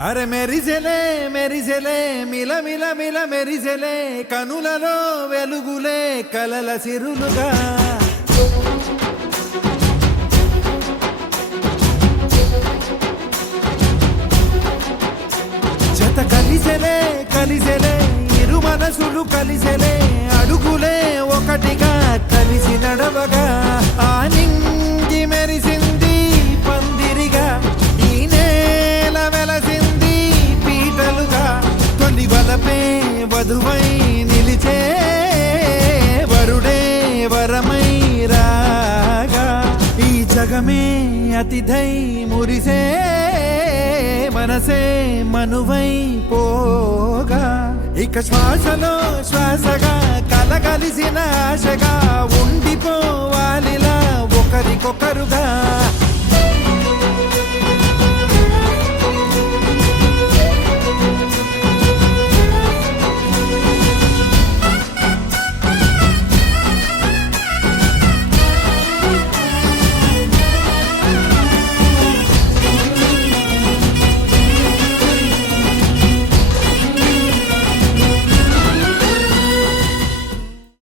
అరే మెరిసెలే మెరిసెలే మిల మిల మిల మెరిసెలే కనులలో వెలుగులే కలల సిరులుగా జత కలిసెలే కలిసెలే ఇరు మనసులు కలిసెలే అడుగులే ఒకటిగా కలిసి నడవగా ఆ నింగి మెరిసింది పందిరిగా ఈ నేల వెలసింది పీటలుగా తొలి వలపే వధువై నిలిచే వరుడే వరమై రాగా ఈ జగమే అతిథై మురిసే మనసే మనువై పోగా ఇక శ్వాసలో శ్వాసగా కలగలిసిన ఆశగా ఉండిపోవాలిలా ఒకరికొకరుగా